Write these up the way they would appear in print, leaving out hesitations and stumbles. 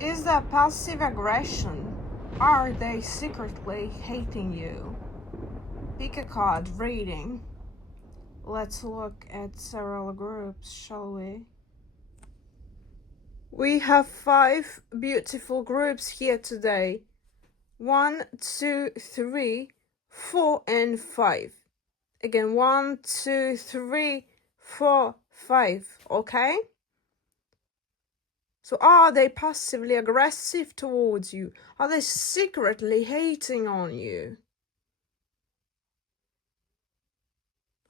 Is that passive aggression? Are they secretly hating you? Pick a card, reading. Let's look at several groups, shall we? We have 5 beautiful groups here today. 1, 2, 3, 4, and 5. Again, 1, 2, 3, 4, 5. Okay? So are they passively aggressive towards you? Are they secretly hating on you?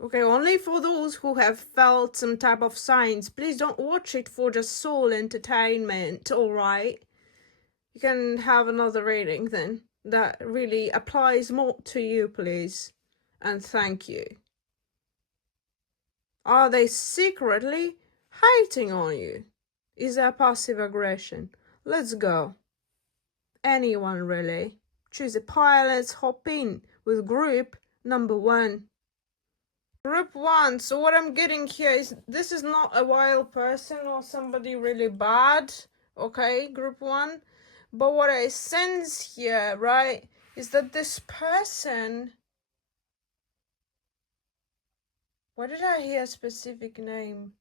Okay, only for those who have felt some type of signs. Please don't watch it for just soul entertainment, alright? You can have another reading then. That really applies more to you, please. And thank you. Are they secretly hating on you? Is that passive aggression? Let's go. Anyone really. Choose a pile, let's hop in with group number 1. Group 1, so what I'm getting here is this is not a wild person or somebody really bad, okay, group 1. But what I sense here, right, is that this person... Why did I hear a specific name?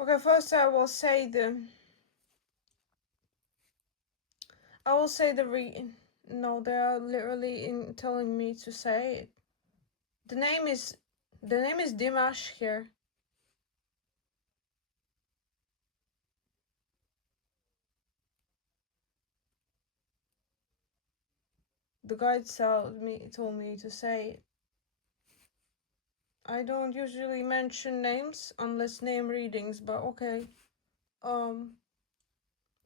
Okay, first I will say the... No, they are literally telling me to say it. The name is Dimash here. The guide told me to say it. I don't usually mention names unless name readings, but okay.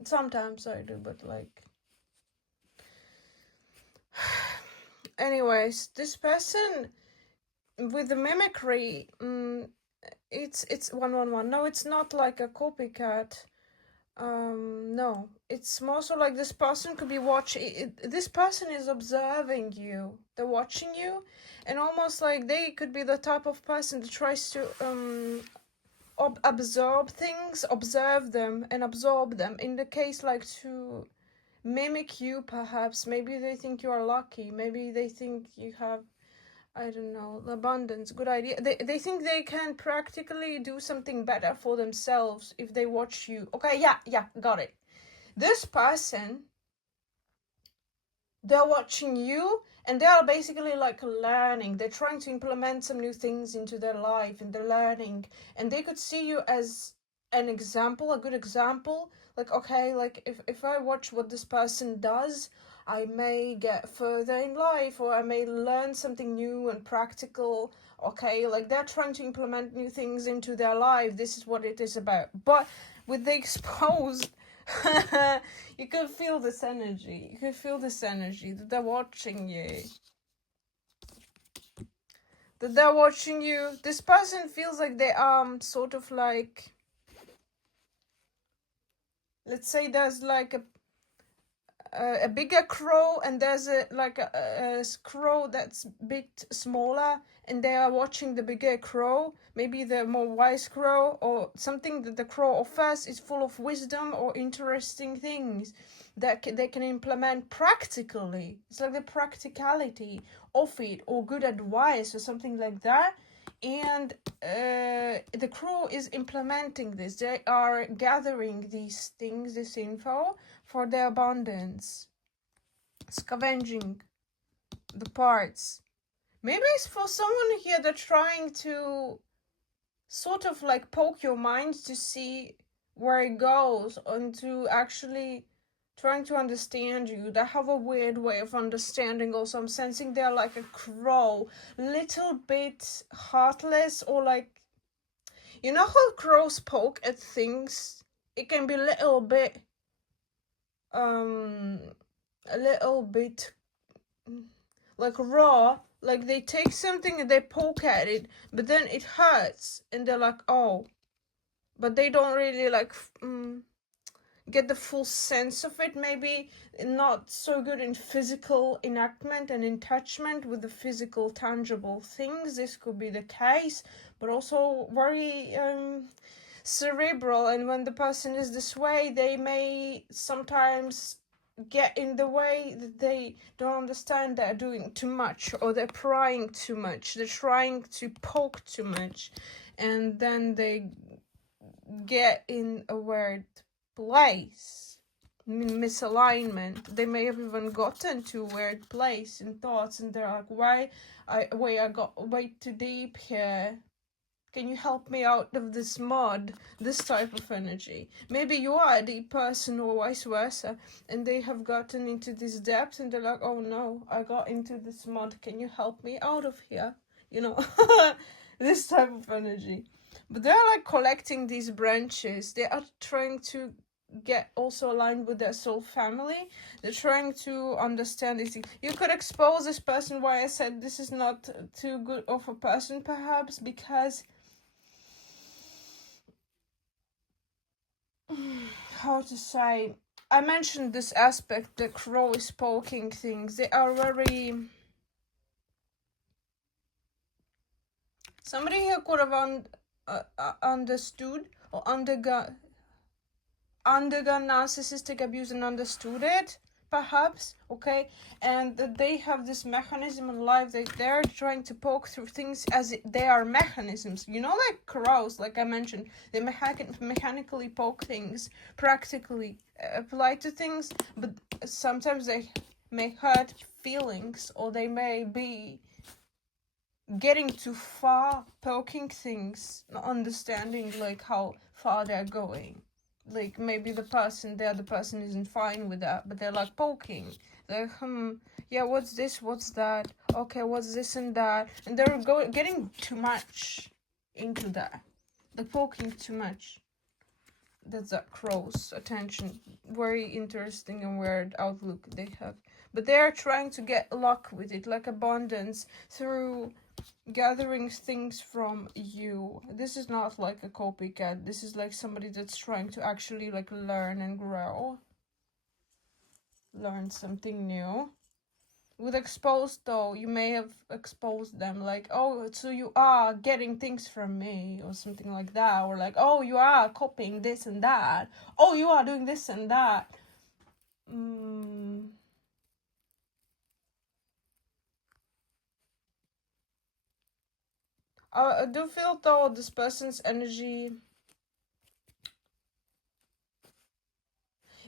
Sometimes I do, but like... Anyways, this person with the mimicry, it's 111. No, it's not like a copycat. No, it's more so like this person could be watching. This person is observing you. They're watching you, and almost like they could be the type of person that tries to absorb things, observe them, and absorb them. In the case, like to mimic you, perhaps. Maybe they think you are lucky. Maybe they think you have, I don't know, abundance. Good idea. They think they can practically do something better for themselves if they watch you. Okay, yeah, got it. This person, they're watching you and they are basically like learning. They're trying to implement some new things into their life and they're learning. And they could see you as an example, a good example. Like, okay, like if I watch what this person does, I may get further in life or I may learn something new and practical. Okay, like they're trying to implement new things into their life. This is what it is about. But with the exposed you can feel this energy. You can feel this energy that they're watching you. That they're watching you. This person feels like they are sort of like... Let's say there's like a bigger crow and there's a crow that's a bit smaller and they are watching the bigger crow. Maybe the more wise crow or something that the crow offers is full of wisdom or interesting things that they can implement practically. It's like the practicality of it or good advice or something like that. And the crow is implementing this. They are gathering these things, this info, for their abundance. Scavenging the parts. Maybe it's for someone here that's trying to sort of like poke your mind to see where it goes and to actually trying to understand you. They have a weird way of understanding also. I'm sensing they're like a crow, little bit heartless, or like, you know how crows poke at things? It can be a little bit like raw, like they take something and they poke at it, but then it hurts and they're like, oh, but they don't really like get the full sense of it. Maybe not so good in physical enactment and attachment with the physical tangible things. This could be the case, but also very cerebral. And when the person is this way, they may sometimes get in the way that they don't understand they're doing too much, or they're prying too much, they're trying to poke too much, and then they get in a weird place, misalignment. They may have even gotten to a weird place in thoughts, and they're like, I got way too deep here. Can you help me out of this mud? This type of energy. Maybe you are a deep person, or vice versa, and they have gotten into this depth, and they're like, oh no, I got into this mud. Can you help me out of here? You know, this type of energy. But they're like collecting these branches. They are trying to get also aligned with their soul family. They're trying to understand these things. You could expose this person, why I said this is not too good of a person, perhaps, because how to say, I mentioned this aspect, the crow is poking things. They are very, somebody who could have understood or undergone narcissistic abuse and understood it, perhaps, okay, and that they have this mechanism in life that they're trying to poke through things as they are mechanisms, you know, like crows, like I mentioned, they mechanically poke things, practically apply to things, but sometimes they may hurt feelings, or they may be getting too far, poking things, not understanding like how far they're going. Like maybe the other person isn't fine with that, but they're like poking. They're yeah, what's this? What's that? Okay, what's this and that? And they're getting too much into that. They're poking too much. That's that crow's attention. Very interesting and weird outlook they have. But they are trying to get luck with it, like abundance, through gathering things from you. This is not like a copycat. This is like somebody that's trying to actually like learn and grow. Learn something new. With exposed though, you may have exposed them like, oh, so you are getting things from me, or something like that, or like, oh, you are copying this and that, oh, you are doing this and that. I do feel though this person's energy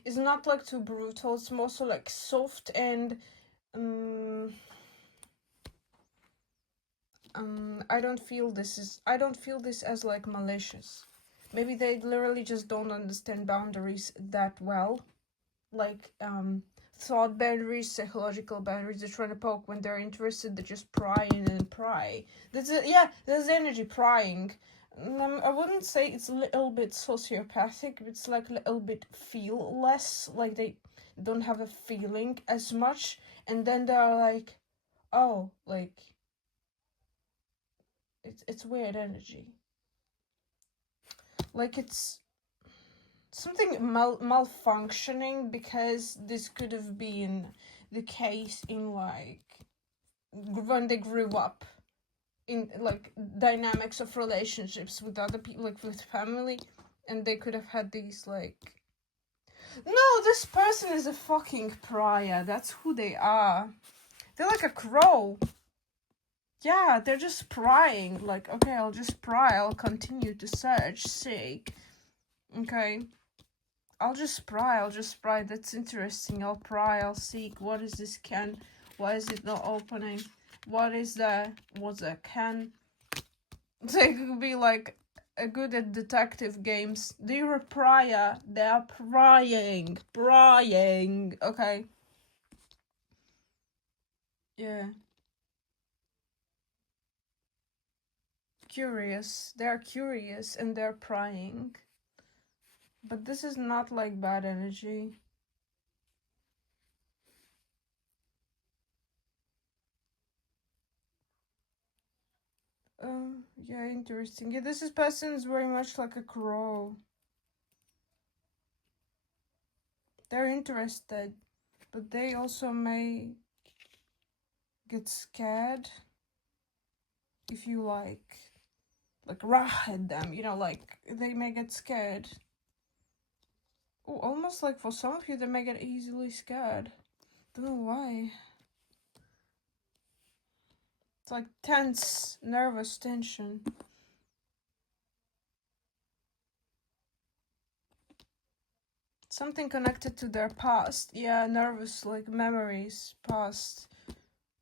is not like too brutal. It's more so like soft and I don't feel this as like malicious. Maybe they literally just don't understand boundaries that well. Like thought boundaries, psychological boundaries. They're trying to poke when they're interested. They just pry in and pry. There's energy prying. I wouldn't say it's a little bit sociopathic. It's like a little bit feel less. Like they don't have a feeling as much, and then they're like, oh, like it's weird energy. Like it's something malfunctioning, because this could have been the case in like when they grew up in like dynamics of relationships with other people, like with family, and they could have had these like, no, this person is a fucking pariah. That's who they are. They're like a crow. Yeah, they're just prying. Like, okay, I'll just pry. I'll continue to seek. Okay. I'll just pry. That's interesting. I'll pry. I'll seek. What is this can? Why is it not opening? What is that? What's a can? They could be like good at detective games. They're a pariah. They're prying. Prying. Okay. Yeah. Curious. They're curious and they're prying. But this is not like bad energy. Yeah, interesting. Yeah, this person is very much like a crow. They're interested, but they also may get scared if you like rawhead them, you know, like they may get scared. Oh, almost like for some of you they may get easily scared. Don't know why. It's like tense, nervous tension. Something connected to their past. Yeah, nervous, like memories, past.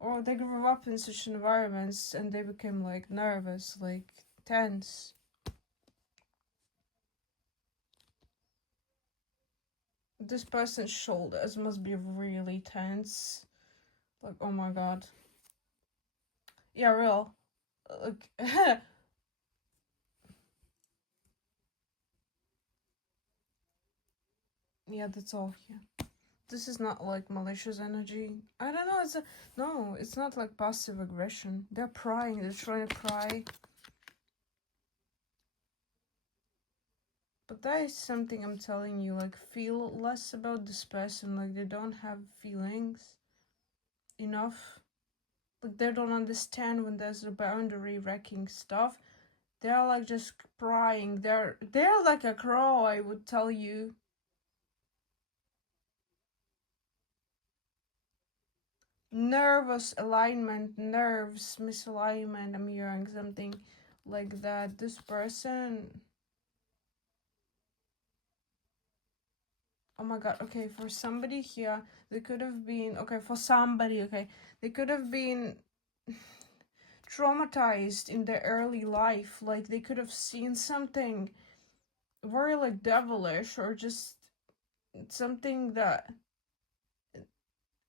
Or they grew up in such environments and they became like nervous, like tense. This person's shoulders must be really tense. Like, oh my god. Yeah, real. Like, yeah, that's all here. This is not like malicious energy. I don't know, no, it's not like passive aggression. They're prying, they're trying to pry. But that is something I'm telling you, like, feel less about this person, like they don't have feelings enough. Like they don't understand when there's a boundary wrecking stuff. They're like just prying. They're like a crow, I would tell you. Nervous alignment, nerves, misalignment, I'm hearing something like that. This person, oh my god, okay, for somebody here, they could have been, okay, for somebody, okay, they could have been traumatized in their early life. Like they could have seen something very like devilish, or just something that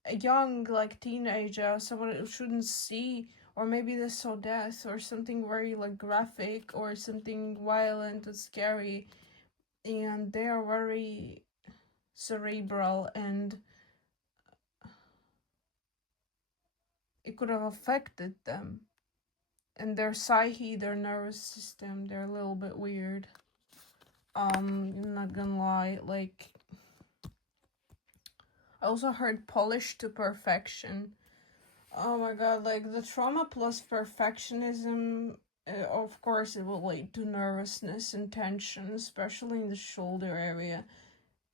a young like teenager, someone who shouldn't see, or maybe they saw death or something very like graphic or something violent and scary, and they are very cerebral, and it could have affected them and their psyche, their nervous system. They're a little bit weird. I'm not gonna lie, like I also heard polished to perfection. Oh my god, like the trauma plus perfectionism, of course, it will lead to nervousness and tension, especially in the shoulder area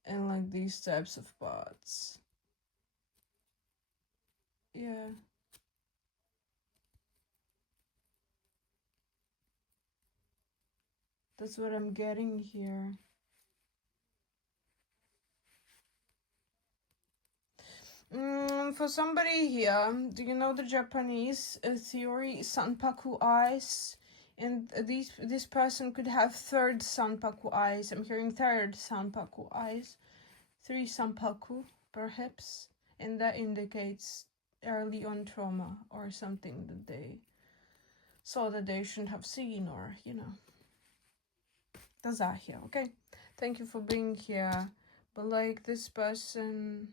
and like these types of spots. Yeah. That's what I'm getting here. For somebody here, do you know the Japanese theory, sanpaku eyes? And this person could have third sanpaku eyes. I'm hearing third sanpaku eyes. 3 sanpaku, perhaps. And that indicates early on trauma or something that they saw that they shouldn't have seen, or, you know. That's that here, okay? Thank you for being here. But like this person,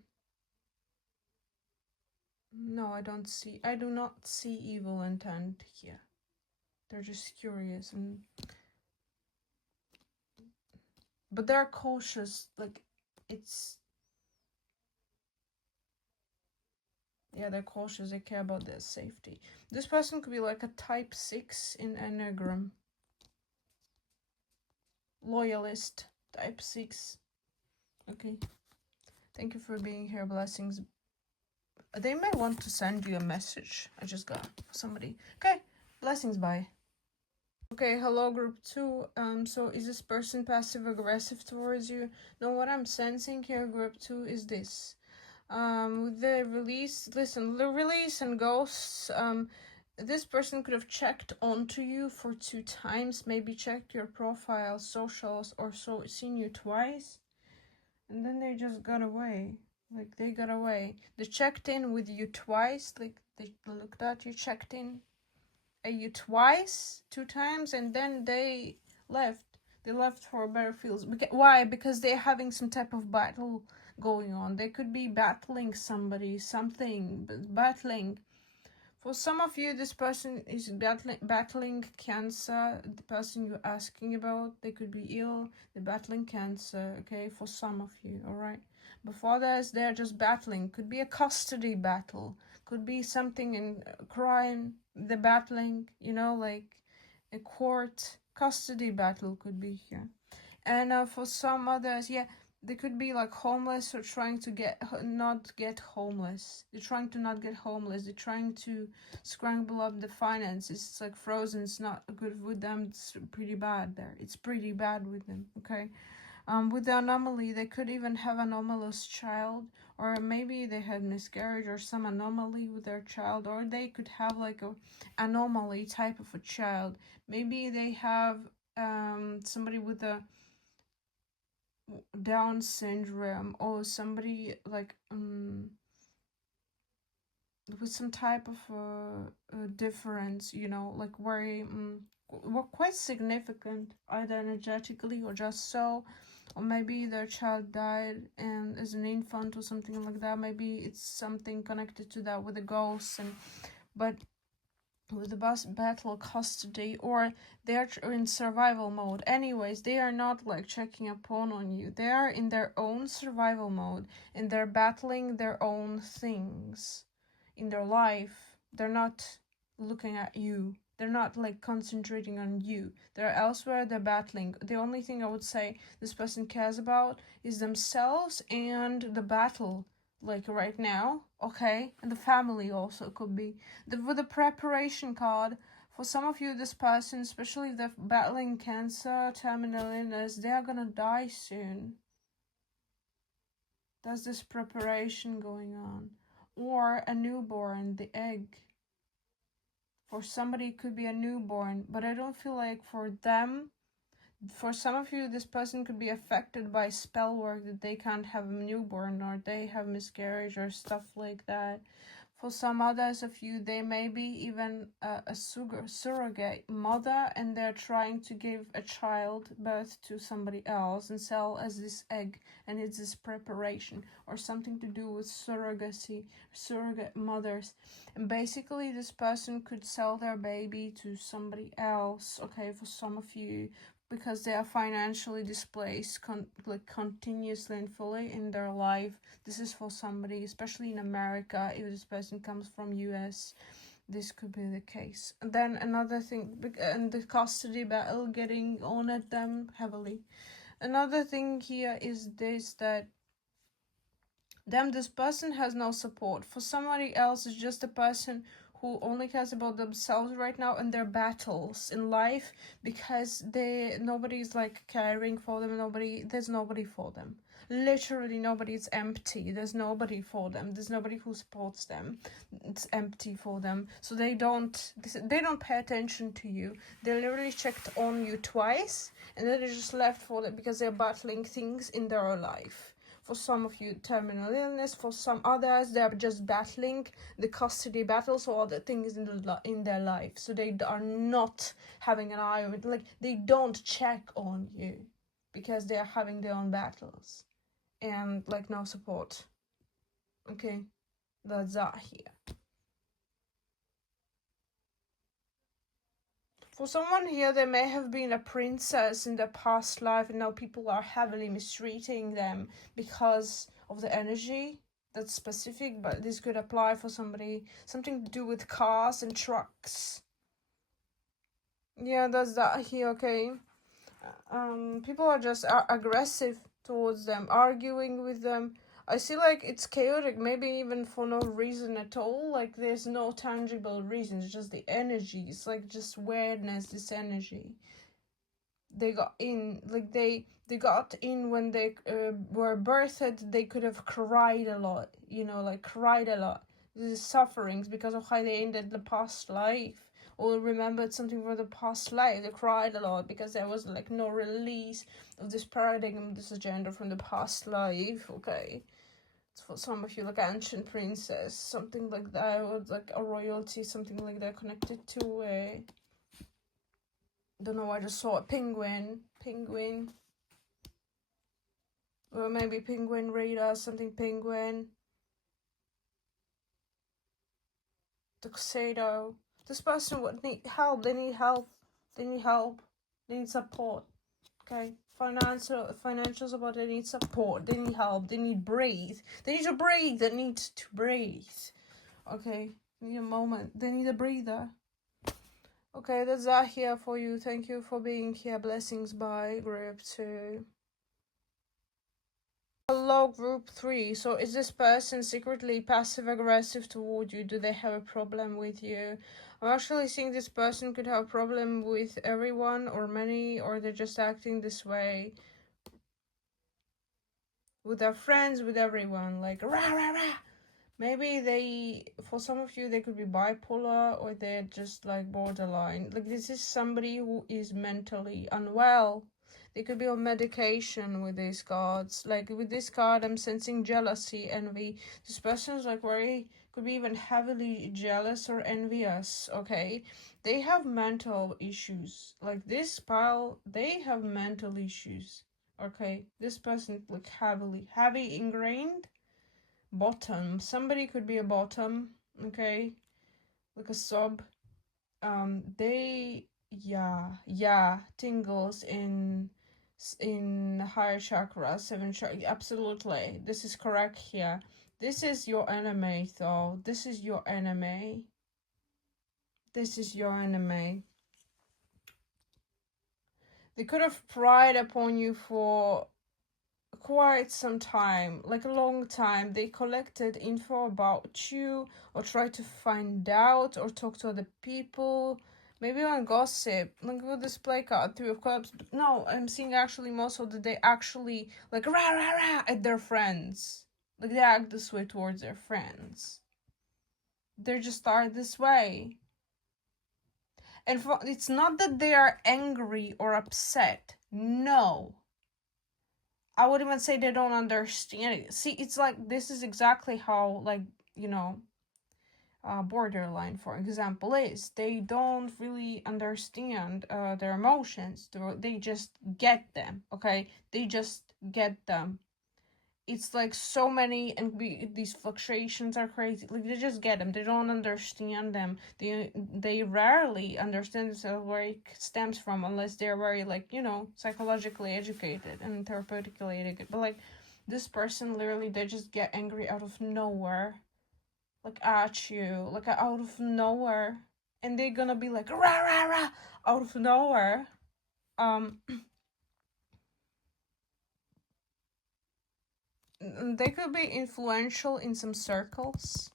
no, I do not see evil intent here. They're just curious, and but they're cautious, like it's, yeah, they're cautious, they care about their safety. This person could be like a type 6 in Enneagram. Loyalist, type 6. Okay. Thank you for being here. Blessings. They may want to send you a message. I just got somebody. Okay. Blessings. Bye. Okay, hello group 2. So is this person passive aggressive towards you? No, what I'm sensing here, group 2, is this. With the release, listen, the release and ghosts, this person could have checked onto you for 2 times, maybe checked your profile, socials, or so seen you twice, and then they just got away. Like they got away. They checked in with you twice, like they looked at you, checked in you twice, 2 times, and then they left. They left for better fields. Why? Because they're having some type of battle going on. They could be battling somebody, something, battling. For some of you, this person is battling cancer. The person you're asking about, they could be ill. They're battling cancer, okay? For some of you, all right? Before this, they're just battling. Could be a custody battle. Could be something in crime. They're battling, you know, like a court custody battle could be here. And for some others, yeah, they could be like homeless or trying to not get homeless. They're trying to not get homeless. They're trying to scramble up the finances. It's like frozen. It's not good with them. It's pretty bad there. It's pretty bad with them. Okay. With the anomaly, they could even have anomalous child, or maybe they had miscarriage or some anomaly with their child, or they could have like a anomaly type of a child. Maybe they have somebody with a Down syndrome, or somebody like with some type of difference, you know, like very quite significant, either energetically or just so. Or maybe their child died and as an infant or something like that. Maybe it's something connected to that with the ghosts, but with the battle custody, or they're in survival mode. Anyways, they are not like checking upon on you. They are in their own survival mode, and they're battling their own things in their life. They're not looking at you. They're not like concentrating on you. They're elsewhere. They're battling. The only thing I would say this person cares about is themselves and the battle, like right now. Okay, and the family also could be with the preparation card. For some of you, this person, especially if they're battling cancer, terminal illness, they are gonna die soon. There's this preparation going on. Or a newborn, the egg. For somebody, it could be a newborn, but I don't feel like for them. For some of you, this person could be affected by spell work, that they can't have a newborn, or they have miscarriage or stuff like that. For some others of you, they may be even a surrogate mother, and they're trying to give a child birth to somebody else and sell as this egg, and it's this preparation or something to do with surrogacy, surrogate mothers. And basically, this person could sell their baby to somebody else, okay, for some of you, because they are financially displaced continuously and fully in their life. This is for somebody, especially in America. If this person comes from US, this could be the case. And then another thing, and the custody battle getting on at them heavily. Another thing here is this, that this person has no support. For somebody else, it's just a person who only cares about themselves right now and their battles in life, because nobody's like caring for them. There's nobody for them. Literally nobody. It's empty. There's nobody for them. There's nobody who supports them. It's empty for them. So they don't pay attention to you. They literally checked on you twice, and then they're just left for that because they're battling things in their life. For some of you, terminal illness. For some others, they're just battling the custody battles or other things in their life. So they are not having an eye on it. Like, they don't check on you because they are having their own battles and like no support. Okay, that's that here. For someone here, there may have been a princess in their past life, and now people are heavily mistreating them because of the energy. That's specific, but this could apply for somebody. Something to do with cars and trucks. Yeah, that's that here, okay. People are just aggressive towards them, arguing with them. I see like it's chaotic, maybe even for no reason at all. Like there's no tangible reason, it's just the energy. It's like just weirdness, this energy. They got in, like they got in when they were birthed. They could have cried a lot, you know, like cried a lot. The sufferings because of how they ended the past life, or remembered something from the past life. They cried a lot because there was like no release of this paradigm, this agenda from the past life. Okay, it's for some of you like ancient princess, something like that, or like a royalty, something like that connected to a. Don't know. I just saw a penguin, or maybe penguin radar, something penguin. Tuxedo. This person would need help. They need help. They need help. They need support. Okay. financial support. They need support. They need help. They need breathe. They need to breathe. They need to breathe. Okay, need a moment. They need a breather. Okay, that's that here for you. Thank you for being here. Blessings. Bye, group 2. Hello, group 3. So is this person secretly passive aggressive toward you? Do they have a problem with you? I'm actually seeing this person could have a problem with everyone or many, or they're just acting this way with their friends, with everyone, like rah rah rah. Maybe they, for some of you, they could be bipolar, or they're just like borderline. Like, this is somebody who is mentally unwell. They could be on medication with these cards. Like, with this card, I'm sensing jealousy, envy. This person is like could be even heavily jealous or envious, okay? They have mental issues. Like, this pile, they have mental issues, okay? This person, like, heavy ingrained. Bottom. Somebody could be a bottom, okay? Like a sub. They, yeah, tingles in higher chakra, 7 chakra. Absolutely. This is correct here. This is your enemy, though. This is your enemy. This is your enemy. They could have pried upon you for quite some time, like a long time. They collected info about you, or tried to find out, or talk to other people, maybe on gossip. Like with this play card, 3 of Cups. No, I'm seeing actually most of the day actually like rah rah rah at their friends. Like, they act this way towards their friends. They just are this way. And it's not that they are angry or upset. No, I would even say they don't understand it. See, it's like, this is exactly how, like, you know, borderline, for example, is. They don't really understand their emotions. They just get them, okay? They just get them. It's like so many, and these fluctuations are crazy. Like, they just get them. They don't understand them. They rarely understand where it stems from, unless they're very, like, you know, psychologically educated and therapeutically educated. But like, this person, literally, they just get angry out of nowhere, like at you, like out of nowhere, and they're gonna be like rah rah rah out of nowhere. They could be influential in some circles.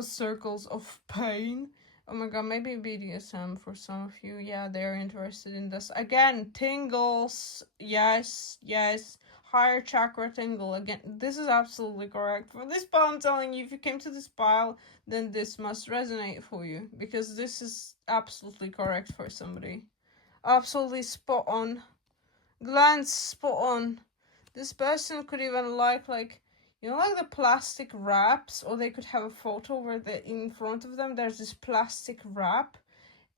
Circles of pain. Oh my god, maybe BDSM for some of you. Yeah, they're interested in this. Again, tingles. Yes, yes. Higher chakra tingle. Again, this is absolutely correct. For this pile, I'm telling you, if you came to this pile, then this must resonate for you. Because this is absolutely correct for somebody. Absolutely spot on. Glance spot on. This person could even like, you know, like the plastic wraps, or they could have a photo where in front of them there's this plastic wrap,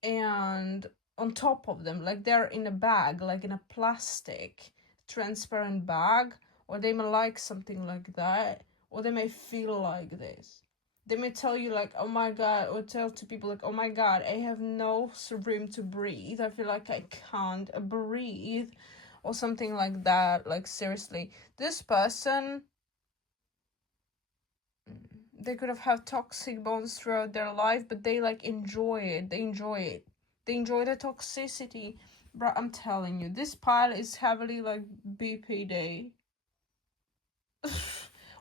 and on top of them, like, they're in a bag, like in a plastic transparent bag, or they may like something like that, or they may feel like this. They may tell you like, oh my god, or tell to people like, oh my god, I have no room to breathe. I feel like I can't breathe, or something like that. Like, seriously, this person, they could have had toxic bonds throughout their life, but they like enjoy it. They enjoy the toxicity. Bro, I'm telling you, this pile is heavily like BPD.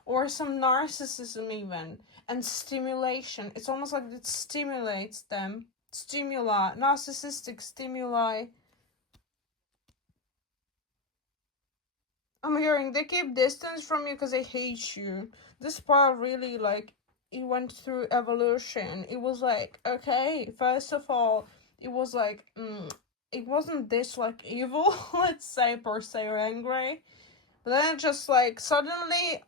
Or some narcissism even, and stimulation. It's almost like it stimulates them. Stimuli, narcissistic stimuli. I'm hearing they keep distance from you because they hate you. This part really, like, it went through evolution. It was like, okay, first of all, it was like, it wasn't this, like, evil, let's say, per se, or angry. But then it just, like, suddenly,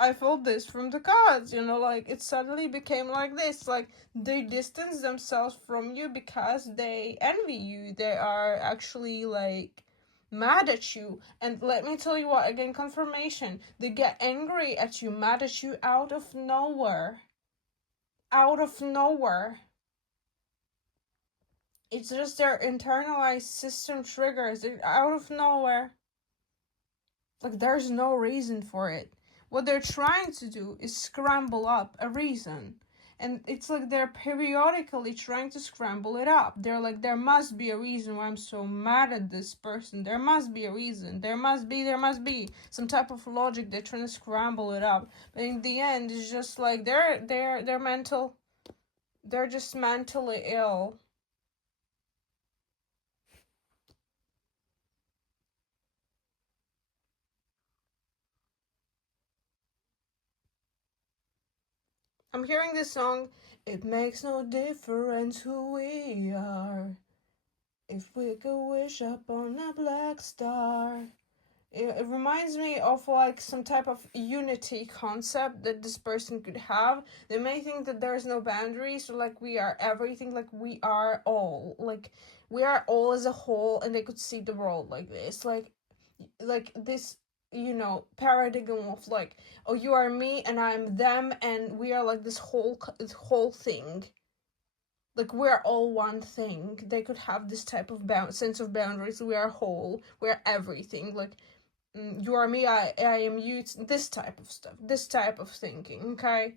I felt this from the cards, you know, like, it suddenly became like this. Like, they distance themselves from you because they envy you. They are actually, like, mad at you. And let me tell you what, again, confirmation. They get angry at you, mad at you out of nowhere. Out of nowhere. It's just their internalized system triggers it out of nowhere. Like, there's no reason for it. What they're trying to do is scramble up a reason. And it's like they're periodically trying to scramble it up. They're like, there must be a reason why I'm so mad at this person. There must be a reason. There must be some type of logic. They're trying to scramble it up. But in the end, it's just like they're mental. They're just mentally ill. I'm hearing this song. It makes no difference who we are. If we could wish upon a black star. It reminds me of like some type of unity concept that this person could have. They may think that there's no boundaries, so like we are everything, like we are all, like we are all as a whole, and they could see the world like this, like this, paradigm of like, oh, you are me and I'm them, and we are like this whole thing, like we're all one thing. They could have this type of sense of boundaries. We are whole, we're everything, like, you are me, I am you. It's this type of stuff, this type of thinking, okay?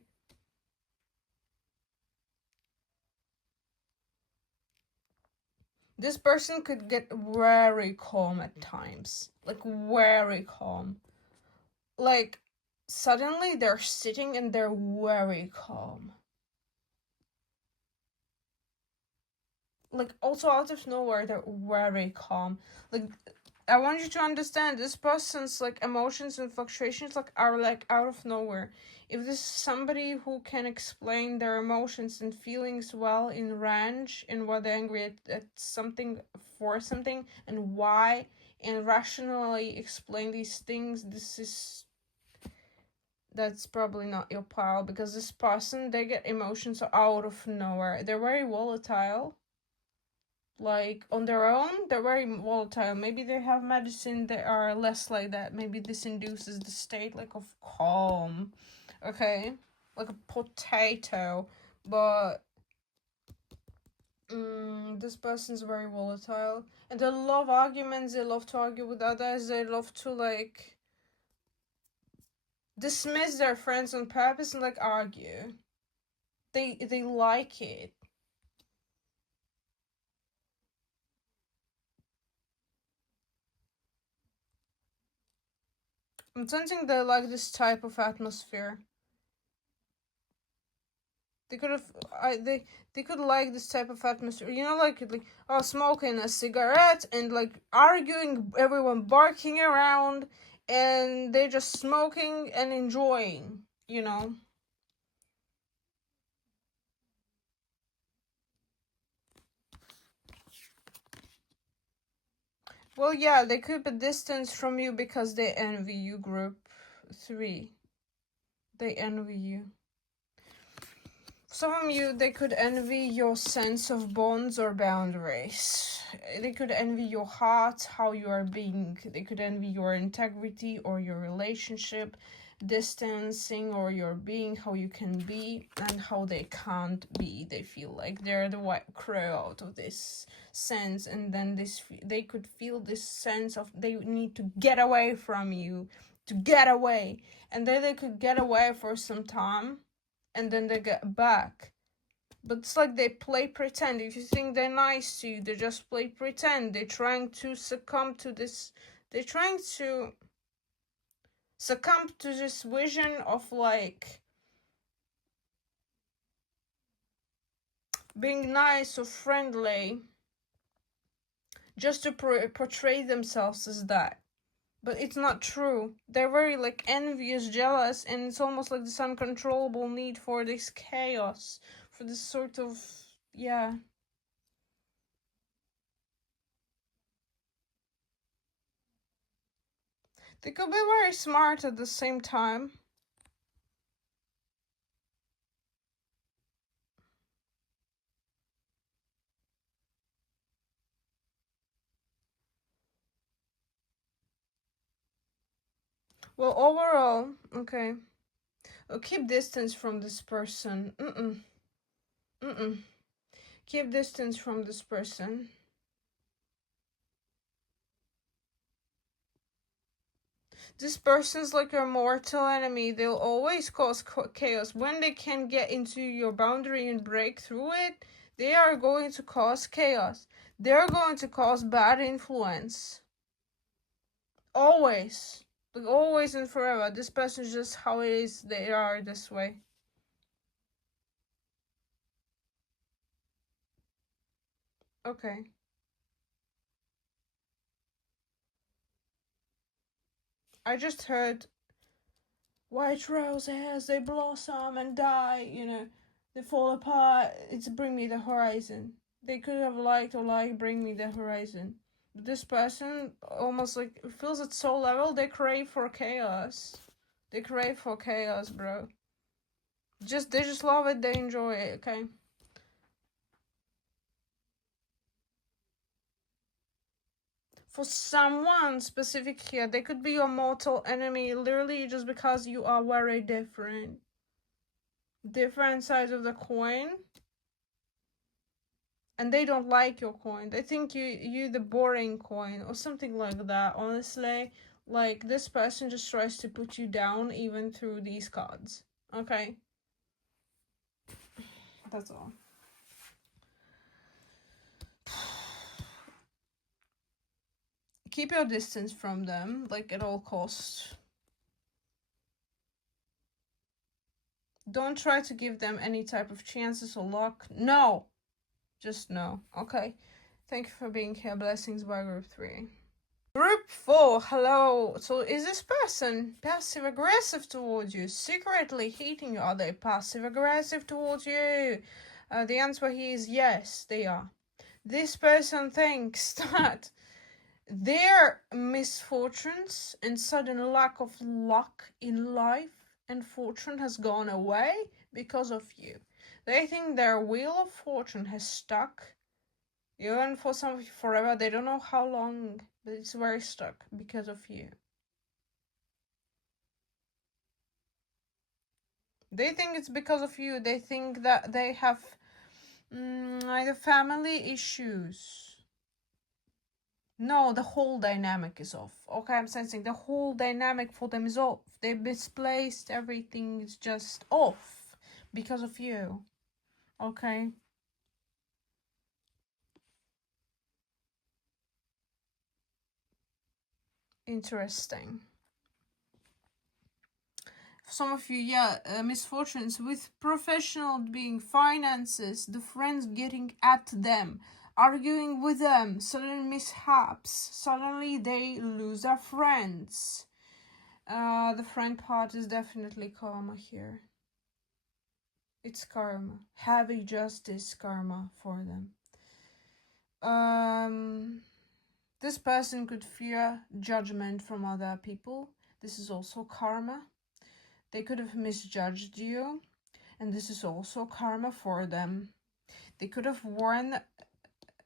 This person could get very calm at times, like very calm, like suddenly they're sitting and they're very calm, like also out of nowhere they're very calm. Like, I want you to understand, this person's like emotions and fluctuations like are like out of nowhere. If this is somebody who can explain their emotions and feelings well in range, and what they're angry at something, for something, and why, and rationally explain these things, that's probably not your pile, because this person, they get emotions out of nowhere. They're very volatile, like on their own they're very volatile. Maybe they have medicine that are less like that. Maybe this induces the state like of calm, okay, like a potato. But this person's very volatile, and they love arguments. They love to argue with others. They love to like dismiss their friends on purpose and like argue. They like it. I'm sensing they like this type of atmosphere. They could have, they could like this type of atmosphere, like oh, smoking a cigarette and like arguing, everyone barking around, and they're just smoking and enjoying. Well, yeah, they could be distance from you because they envy you. Group 3, they envy you. Some of you, they could envy your sense of bonds or boundaries. They could envy your heart, how you are being. They could envy your integrity or your relationship, distancing or your being, how you can be and how they can't be. They feel like they're the white crow out of this sense, and then they could feel this sense of they need to get away from you, to get away, and then they could get away for some time and then they get back. But it's like they play pretend. If you think they're nice to you, they just play pretend. They're trying to succumb to this. They're trying to succumb to this vision of like being nice or friendly, just to portray themselves as that. But it's not true. They're very like envious, jealous, and it's almost like this uncontrollable need for this chaos, for this sort of, yeah. They could be very smart at the same time. Well, overall, okay. Keep distance from this person. Mm-mm. Mm-mm. Keep distance from this person. This person's like your mortal enemy. They'll always cause chaos. When they can get into your boundary and break through it, they are going to cause chaos. They're going to cause bad influence. Always. Like always and forever. This person's just how it is. They are this way. Okay. I just heard white roses, they blossom and die, you know, they fall apart. It's Bring Me the Horizon. They could have liked or like Bring Me the Horizon. But this person almost like feels at soul level, they crave for chaos. They crave for chaos, bro. They just love it, they enjoy it, okay? For someone specific here, they could be your mortal enemy literally just because you are very different. Different sides of the coin. And they don't like your coin. They think you the boring coin or something like that. Honestly, like this person just tries to put you down even through these cards. Okay? That's all. Keep your distance from them, like at all costs. Don't try to give them any type of chances or luck. No! Just no. Okay? Thank you for being here. Blessings by group 3. Group 4, hello. So is this person passive aggressive towards you? Secretly hating you? Are they passive aggressive towards you? The answer here is yes, they are. This person thinks that their misfortunes and sudden lack of luck in life and fortune has gone away because of you. They think their wheel of fortune has stuck, even for some of you forever. They don't know how long, but it's very stuck because of you. They think it's because of you. They think that they have either family issues. No, the whole dynamic is off. Okay, I'm sensing the whole dynamic for them is off. They misplaced everything. Is just off because of you. Okay. Interesting. Some of you, yeah, misfortunes with professional being finances, the friends getting at them, arguing with them, sudden mishaps, suddenly they lose their friends. The friend part is definitely karma here. It's karma. Heavy justice karma for them. This person could fear judgment from other people. This is also karma. They could have misjudged you, and this is also karma for them. They could have worn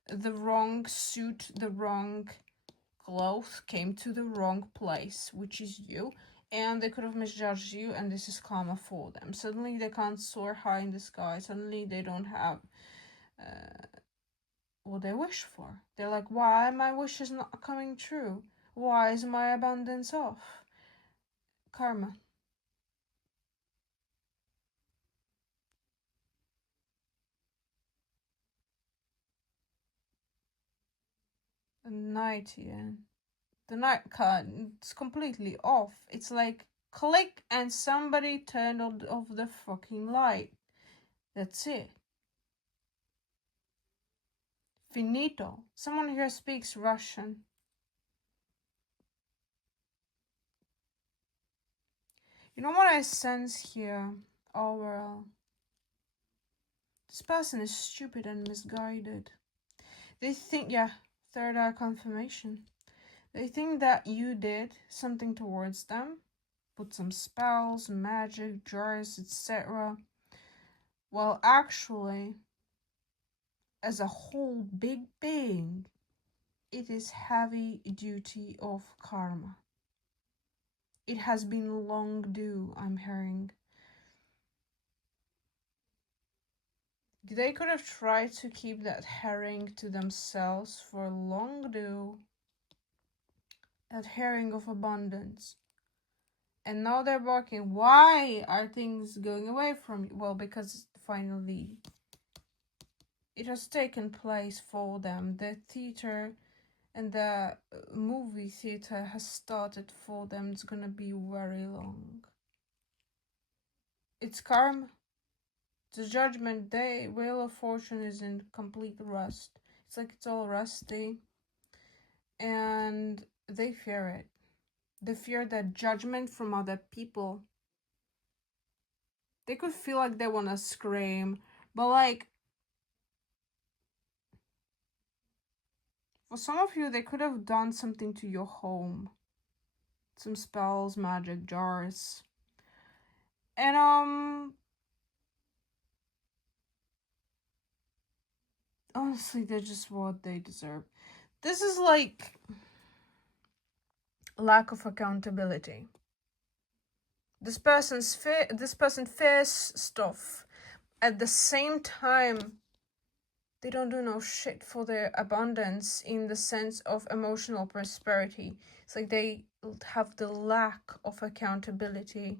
the wrong suit, the wrong clothes, came to the wrong place, which is you, and they could have misjudged you, and this is karma for them. Suddenly they can't soar high in the sky. Suddenly they don't have what they wish for. They're like, why my wish is not coming true? Why is my abundance off? Karma. The night, yeah. The night card, it's completely off. It's like click and somebody turned off the fucking light. That's it. Finito. Someone here speaks Russian. You know what I sense here, overall? This person is stupid and misguided. They think, yeah, third eye confirmation. They think that you did something towards them, put some spells, magic, jars, etc. Well, actually, as a whole big being, it is heavy duty of karma. It has been long due, I'm hearing. They could have tried to keep that herring to themselves for long, though. That herring of abundance. And now they're barking. Why are things going away from you? Well, because finally it has taken place for them. The theater and the movie theater has started for them. It's gonna be very long. It's karma. The judgment day. Wheel of Fortune is in complete rust. It's like it's all rusty. And they fear it. They fear that judgment from other people. They could feel like they want to scream, but like, for some of you, they could have done something to your home. Some spells, magic, jars. And honestly, they're just what they deserve. This is like lack of accountability. This person fears stuff. At the same time, they don't do no shit for their abundance in the sense of emotional prosperity. It's like they have the lack of accountability.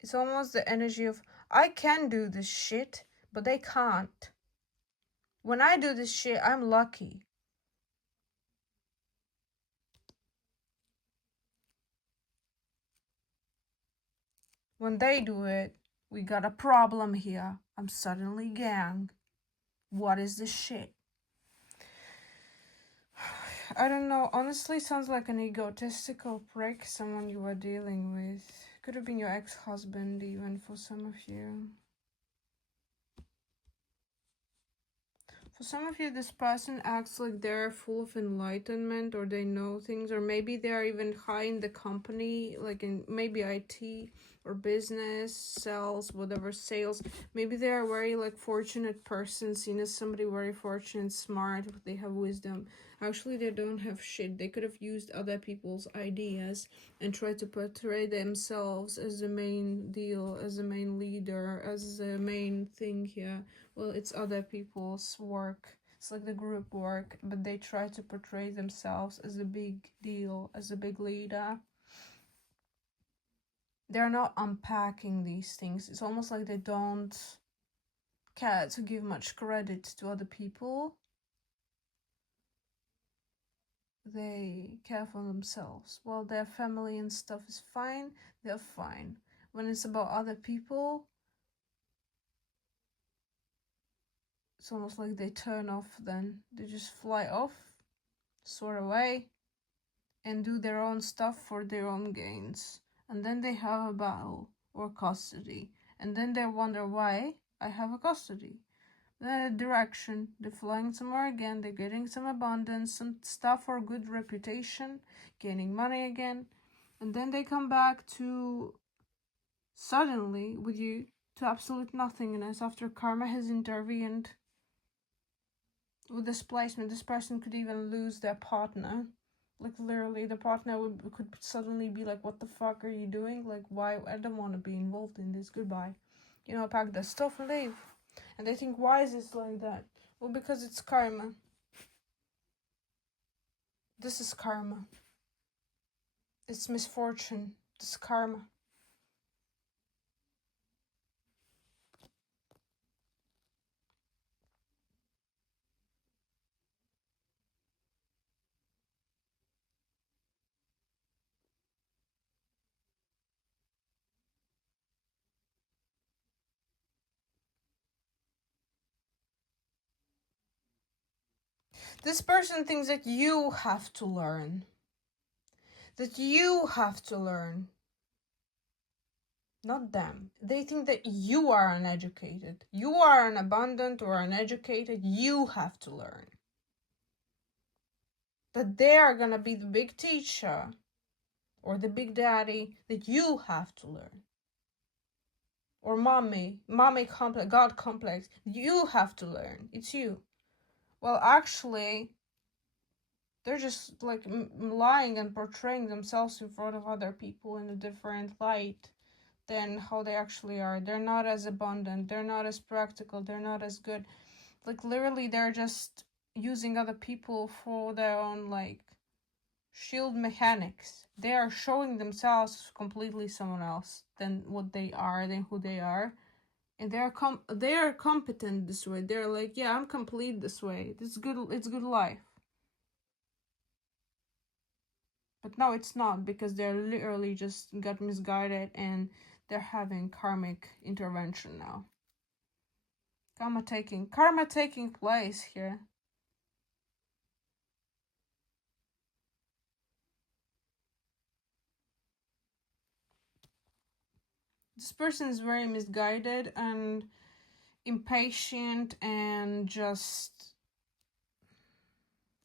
It's almost the energy of, I can do this shit, but they can't. When I do this shit, I'm lucky. When they do it, we got a problem here. I'm suddenly gang. What is this shit? I don't know. Honestly, sounds like an egotistical prick, someone you were dealing with. Could have been your ex-husband, even, for some of you. For some of you, this person acts like they're full of enlightenment, or they know things, or maybe they're even high in the company, like in maybe IT or business, sales, whatever, sales. Maybe they're a very like fortunate person, seen as somebody very fortunate, smart, they have wisdom. Actually, they don't have shit. They could have used other people's ideas and tried to portray themselves as the main deal, as the main leader, as the main thing here. Well, it's other people's work. It's like the group work, but they try to portray themselves as a big deal, as a big leader. They're not unpacking these things. It's almost like they don't care to give much credit to other people. They care for themselves. While their family and stuff is fine, they're fine. When it's about other people, it's almost like they turn off then. They just fly off, soar away, and do their own stuff for their own gains. And then they have a battle or custody. And then they wonder why I have a custody. Then a direction, they're flying somewhere again, they're getting some abundance, some stuff for good reputation, gaining money again. And then they come back to suddenly with you to absolute nothingness after karma has intervened. With displacement, this person could even lose their partner. Like literally, the partner could suddenly be like, "What the fuck are you doing? Like, why? I don't want to be involved in this. Goodbye." You know, pack their stuff and leave. And they think, "Why is this like that?" Well, because it's karma. This is karma. It's misfortune. This is karma. This person thinks that you have to learn. That you have to learn. Not them. They think that you are uneducated. You are unabundant or uneducated. You have to learn. That they are gonna be the big teacher or the big daddy that you have to learn. Or mommy complex, God complex. You have to learn. It's you. Well, actually, they're just like lying and portraying themselves in front of other people in a different light than how they actually are. They're not as abundant, they're not as practical, they're not as good. Like literally they're just using other people for their own like shield mechanics. They are showing themselves completely someone else than what they are, than who they are. And they are competent this way. They're like, yeah, I'm complete this way. It's good life. But no, it's not, because they're literally just got misguided and they're having karmic intervention now. Karma taking place here. This person is very misguided and impatient, and just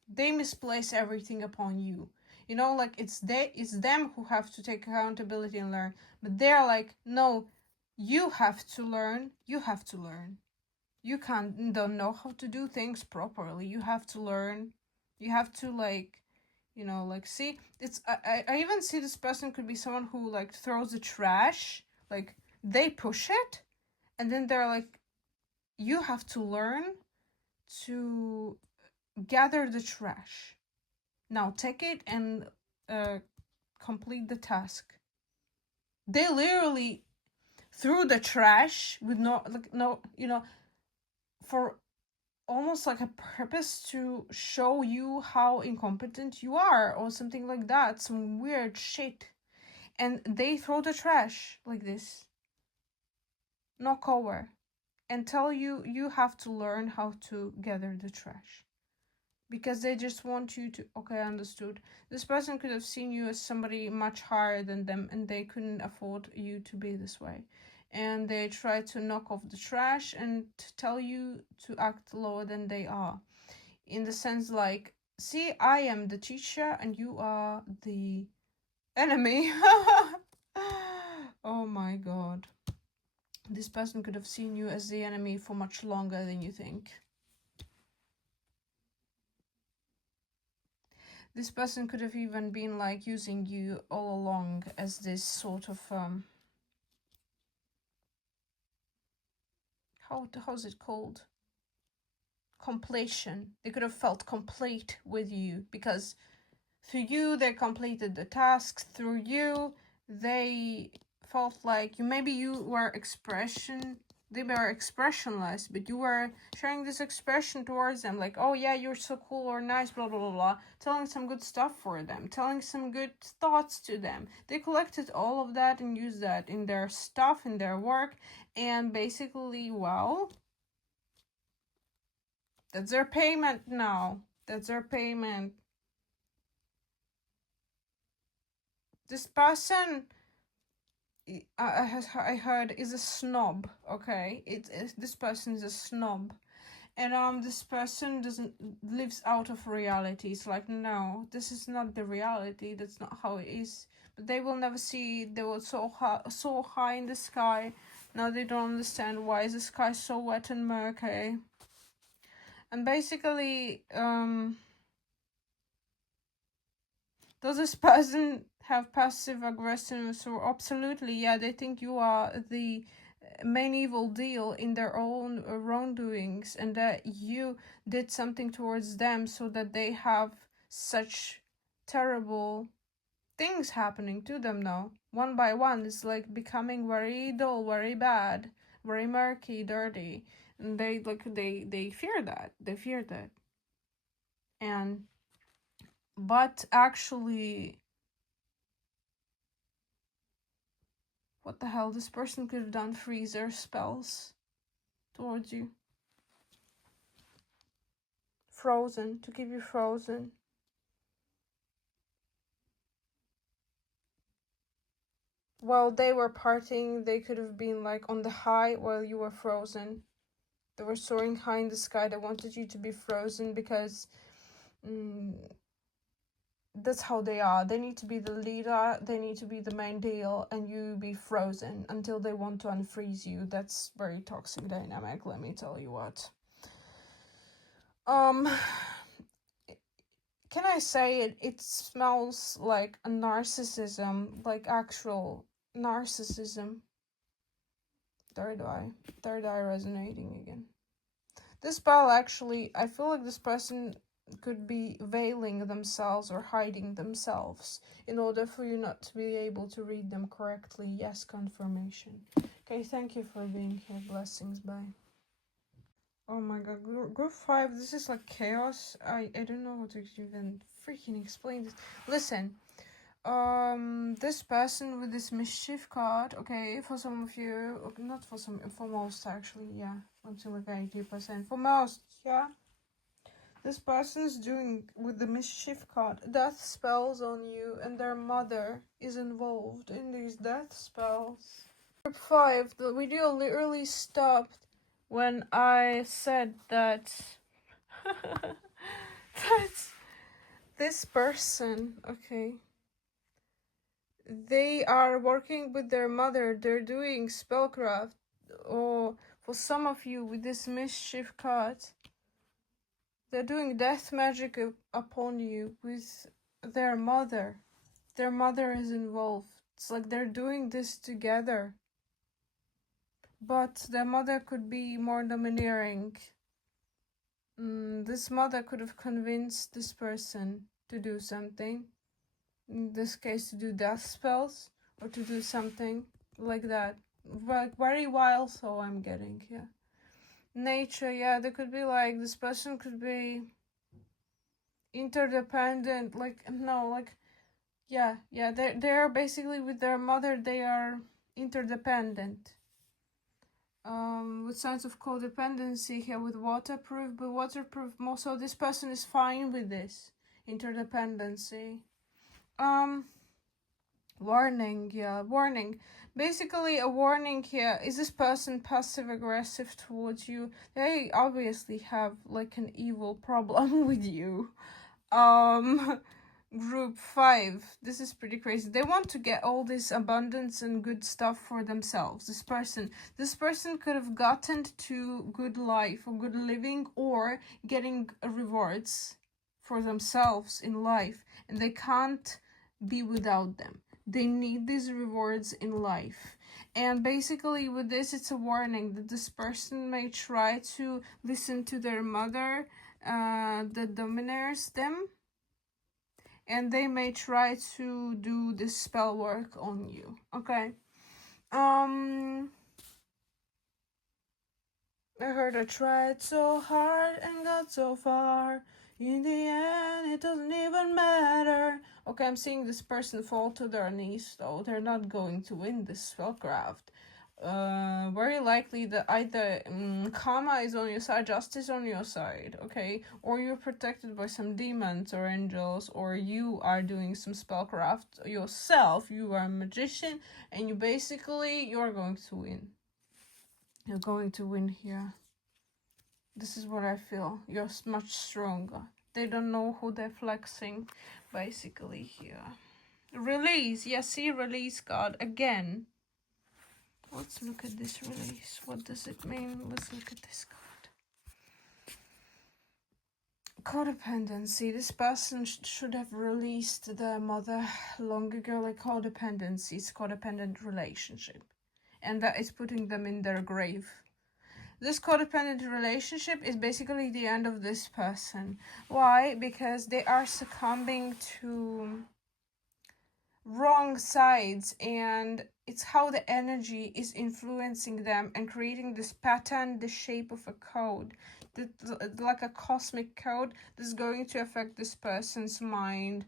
they misplace everything upon you. You know, like it's them who have to take accountability and learn. But they're like, no, you have to learn. You have to learn. You don't know how to do things properly. You have to learn. You have to like, you know, like see. It's I even see this person could be someone who like throws the trash. Like they push it, and then they're like, you have to learn to gather the trash. Now take it and complete the task. They literally threw the trash with no, you know, for almost like a purpose to show you how incompetent you are or something like that. Some weird shit. And they throw the trash like this. Knock over. And tell you have to learn how to gather the trash. Because they just want you to, okay, understood. This person could have seen you as somebody much higher than them, and they couldn't afford you to be this way. And they try to knock off the trash and tell you to act lower than they are. In the sense like, see, I am the teacher and you are the enemy. Oh my god. This person could have seen you as the enemy for much longer than you think. This person could have even been like using you all along as this sort of how's it called? Completion. They could have felt complete with you because through you they completed the tasks. Through you they felt like you were they were expressionless, but you were sharing this expression towards them, like, oh yeah, you're so cool or nice, blah blah blah blah, telling some good stuff for them, telling some good thoughts to them. They collected all of that and used that in their stuff, in their work, and basically, well, that's their payment now. That's their payment. This person, I heard, is a snob. Okay, this person is a snob, and this person doesn't lives out of reality. It's like, no, this is not the reality. That's not how it is. But they will never see it. They were so high in the sky. Now they don't understand why is the sky so wet and murky. And basically, does this person have passive aggressiveness? Or absolutely, yeah, they think you are the main evil deal in their own wrongdoings, and that you did something towards them so that they have such terrible things happening to them now. One by one, it's like becoming very dull, very bad, very murky, dirty, and they fear that. They fear that. And but actually, what the hell? This person could have done freezer spells towards you. Frozen, to keep you frozen. While they were partying, they could have been like on the high while you were frozen. They were soaring high in the sky. They wanted you to be frozen because that's how they are. They need to be the leader, they need to be the main deal, and you be frozen until they want to unfreeze you. That's very toxic dynamic, let me tell you what. can I say it? It smells like a narcissism, like actual narcissism. Third eye resonating again. This spell actually, I feel like this person could be veiling themselves or hiding themselves in order for you not to be able to read them correctly. Yes, confirmation. Okay, thank you for being here. Blessings, bye. Oh my god, group 5, this is like chaos. I don't know how to even freaking explain this. Listen, this person with this mischief card, okay, for some of you, not for some, for most actually, yeah, something like 80%, for most, yeah, this person's doing with the mischief card death spells on you, and their mother is involved in these death spells. Group 5, the video literally stopped when I said that that's this person, okay, they are working with their mother, they're doing spellcraft, or for some of you with this mischief card, they're doing death magic upon you with their mother. Their mother is involved. It's like they're doing this together. But their mother could be more domineering. This mother could have convinced this person to do something. In this case, to do death spells or to do something like that. Like very wild, so I'm getting, yeah. Nature, yeah, there could be like, this person could be interdependent, like, no, like, yeah, they're basically with their mother, they are interdependent. With signs of codependency here with waterproof, but waterproof, so this person is fine with this interdependency. Warning, yeah, warning. Basically, a warning here is this person passive aggressive towards you. They obviously have like an evil problem with you. Group 5, this is pretty crazy. They want to get all this abundance and good stuff for themselves. This person could have gotten to good life or good living or getting rewards for themselves in life, and they can't be without them. They need these rewards in life. And basically with this, it's a warning that this person may try to listen to their mother that dominates them, and they may try to do this spell work on you. Okay. I heard I tried so hard and got so far. In the end, it doesn't even matter. Okay, I'm seeing this person fall to their knees, though. They're not going to win this spellcraft. Very likely that either karma is on your side, justice on your side, okay? Or you're protected by some demons or angels, or you are doing some spellcraft yourself. You are a magician, and you're going to win. You're going to win here. This is what I feel. You're much stronger. They don't know who they're flexing, basically, here. Release. Yes, see, release card again. Let's look at this release. What does it mean? Let's look at this card. Codependency. This person should have released their mother long ago. Like codependency is codependent relationship. And that is putting them in their grave. This codependent relationship is basically the end of this person. Why? Because they are succumbing to wrong sides, and it's how the energy is influencing them and creating this pattern, the shape of a code, like a cosmic code that's going to affect this person's mind,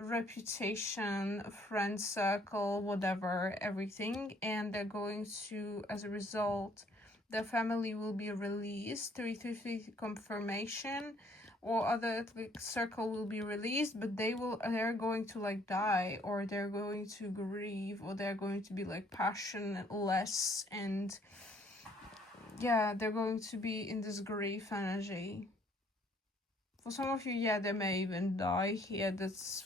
reputation, friend circle, whatever, everything. And they're going to, as a result, the family will be released. 333 confirmation, or other like circle will be released, but they're going to like die, or they're going to grieve, or they're going to be like passionless, and yeah, they're going to be in this grief energy. For some of you, yeah, they may even die here. That's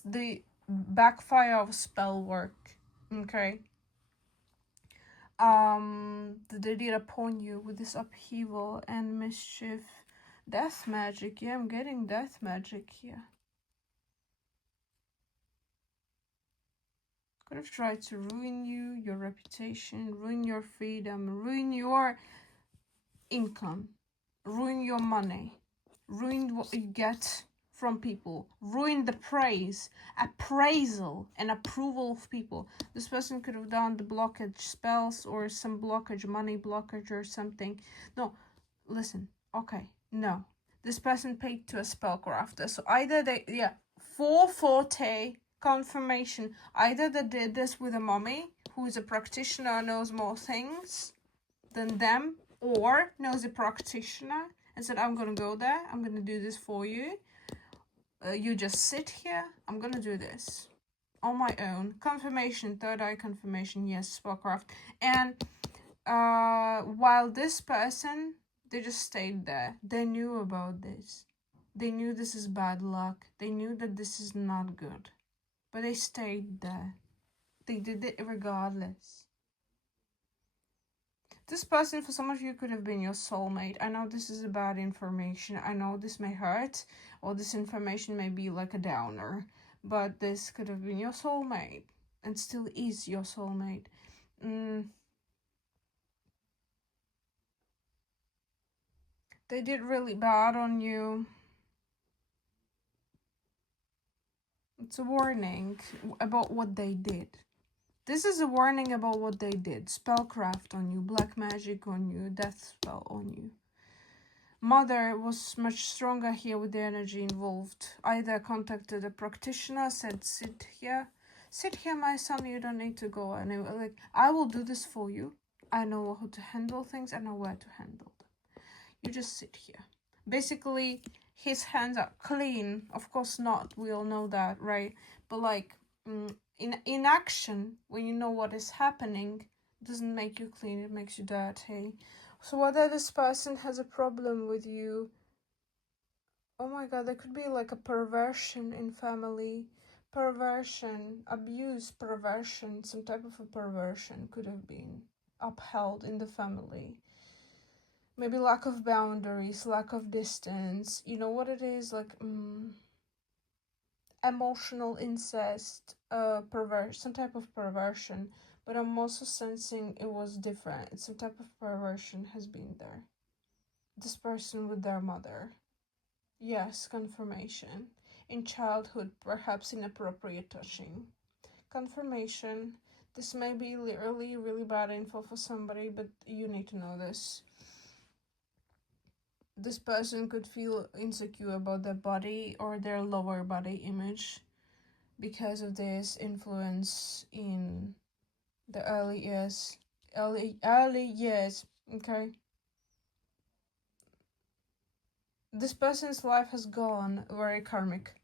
the backfire of spell work. Okay. They did upon you with this upheaval and mischief. Death magic. Yeah, I'm getting death magic here. Could have tried to ruin you, your reputation, ruin your freedom, ruin your income, ruin your money, ruin what you get from people, ruin the praise, appraisal, and approval of people. This person could have done the blockage spells or some blockage, money blockage or something. No, listen, okay, no. This person paid to a spellcrafter, so either they, yeah, 440 confirmation, either they did this with a mummy who is a practitioner, knows more things than them, or knows a practitioner and said, I'm gonna go there, I'm gonna do this for you, you just sit here, I'm gonna do this on my own. Confirmation, third eye confirmation, yes, spellcraft. And while this person, they just stayed there. They knew about this. They knew this is bad luck. They knew that this is not good. But they stayed there. They did it regardless. This person, for some of you, could have been your soulmate. I know this is a bad information. I know this may hurt, or this information may be like a downer. But this could have been your soulmate. And still is your soulmate. They did really bad on you. It's a warning about what they did. This is a warning about what they did. Spellcraft on you, black magic on you, death spell on you. Mother was much stronger here with the energy involved. Either contacted a practitioner, said, sit here, my son, you don't need to go anywhere. Like, I will do this for you. I know how to handle things, I know where to handle them. You just sit here. Basically, his hands are clean. Of course not, we all know that, right? But like, in action, when you know what is happening, it doesn't make you clean, it makes you dirty. So whether this person has a problem with you, oh my god, there could be like a perversion in family. Perversion, abuse, perversion, some type of a perversion could have been upheld in the family. Maybe lack of boundaries, lack of distance. You know what it is? Like, emotional incest, some type of perversion. But I'm also sensing it was different. Some type of perversion has been there. This person with their mother. Yes, confirmation. In childhood, perhaps inappropriate touching. Confirmation. This may be really, really bad info for somebody, but you need to know this. This person could feel insecure about their body or their lower body image because of this influence in the early years. Okay? This person's life has gone very karmic.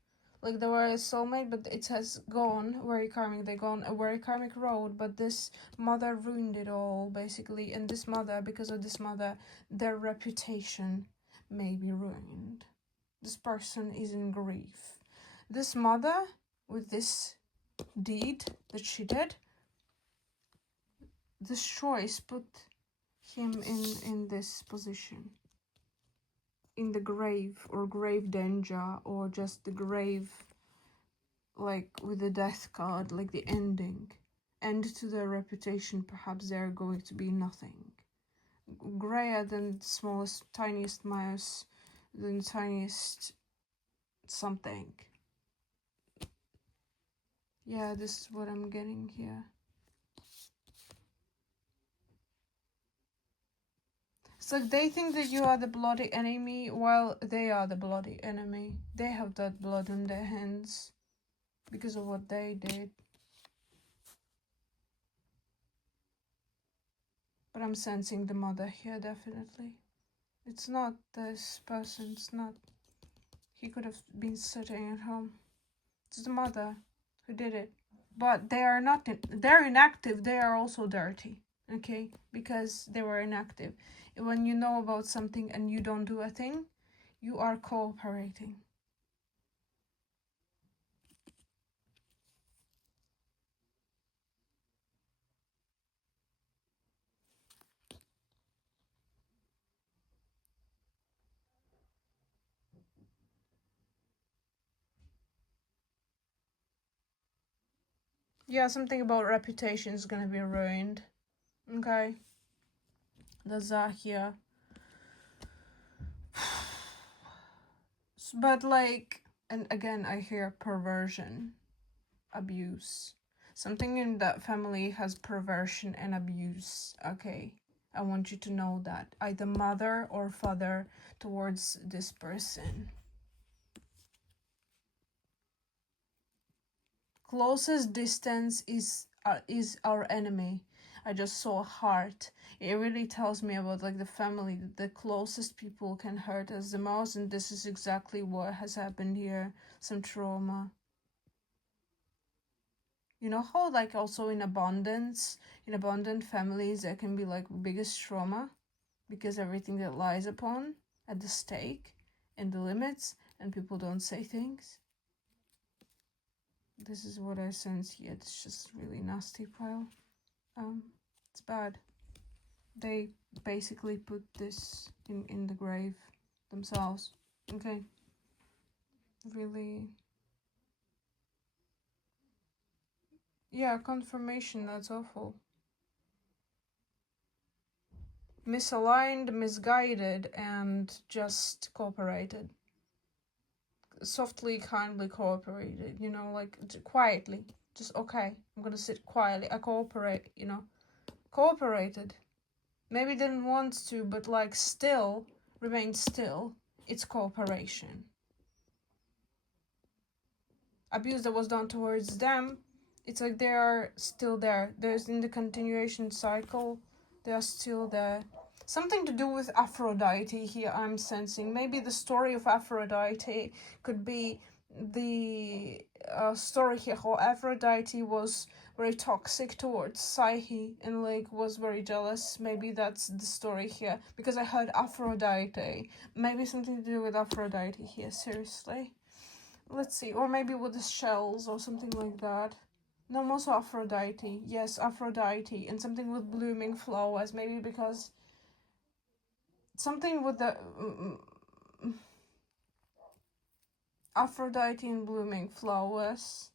Like, they were a soulmate, but it has gone very karmic. They gone a very karmic road, but this mother ruined it all, basically. And this mother, because of this mother, their reputation may be ruined. This person is in grief. This mother, with this deed that she did, this choice put him in this position, in the grave or grave danger, or just the grave, like with the death card, like the ending. End to their reputation, perhaps they're going to be nothing. Grayer than the smallest, tiniest mouse, than the tiniest something. Yeah, this is what I'm getting here. It's like they think that you are the bloody enemy, while they are the bloody enemy. They have that blood on their hands because of what they did. But I'm sensing the mother here, definitely. It's not this person, it's not. He could have been sitting at home. It's the mother who did it. But they are not, they're inactive, they are also dirty, okay? Because they were inactive. When you know about something and you don't do a thing, you are cooperating. Yeah, something about reputation is gonna be ruined. Okay. That's that here. But like, and again, I hear perversion, abuse. Something in that family has perversion and abuse. Okay. I want you to know that. Either mother or father towards this person. Closest distance is our enemy. I just saw heart. It really tells me about like the family. The closest people can hurt us the most, and this is exactly what has happened here. Some trauma. You know how like also in abundant families there can be like biggest trauma because everything that lies upon at the stake and the limits, and people don't say things. This is what I sense here. It's just really nasty pile. It's bad. They basically put this in the grave themselves. Okay. Really. Yeah, confirmation, that's awful. Misaligned, misguided, and just cooperated. Softly, kindly cooperated, you know, like quietly. Just okay, I'm gonna sit quietly. I cooperate, you know. Cooperated. Maybe didn't want to, but like still, remained still. It's cooperation. Abuse that was done towards them, it's like they are still there. There's in the continuation cycle, they are still there. Something to do with Aphrodite here, I'm sensing. Maybe the story of Aphrodite could be the story here how Aphrodite was very toxic towards Psyche and like was very jealous. Maybe that's the story here, because I heard Aphrodite. Maybe something to do with Aphrodite here, seriously. Let's see, or maybe with the shells or something like that. No, also Aphrodite. Yes, Aphrodite, and something with blooming flowers. Maybe because something with the Aphrodite and blooming flowers.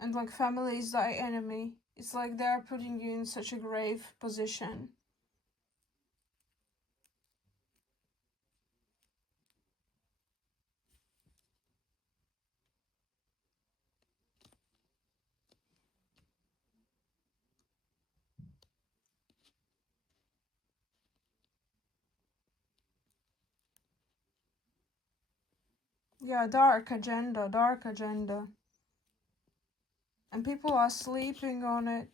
And like family is thy enemy. It's like they're putting you in such a grave position. Yeah, dark agenda, dark agenda. And people are sleeping on it.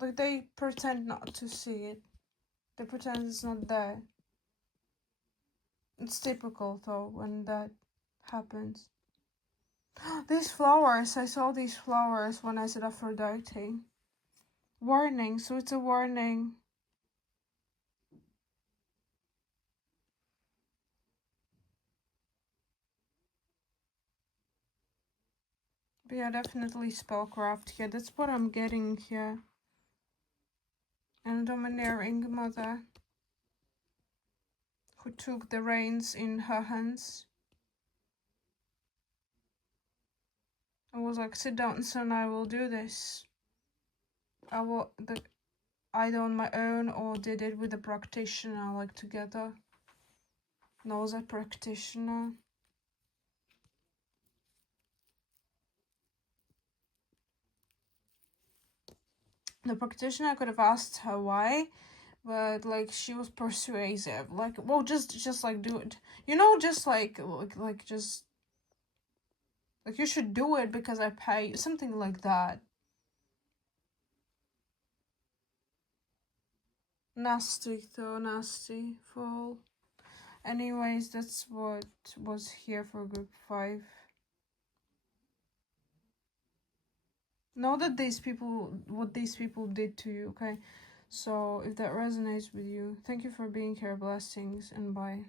Like they pretend not to see it. They pretend it's not there. It's typical though when that happens. These flowers, I saw these flowers when I said Aphrodite. Warning, so it's a warning. But yeah, definitely spellcraft here. That's what I'm getting here. And domineering mother who took the reins in her hands. I was like, sit down, son, I will do this. Either on my own or did it with a practitioner, like together. Knows a practitioner. The practitioner could have asked her why, but like she was persuasive. Like, well, just like do it. You know, just like just like you should do it because I pay you. Something like that. Nasty though, nasty fall. Anyways, that's what was here for group 5. Know that what these people did to you, okay? So if that resonates with you, thank you for being here. Blessings and bye.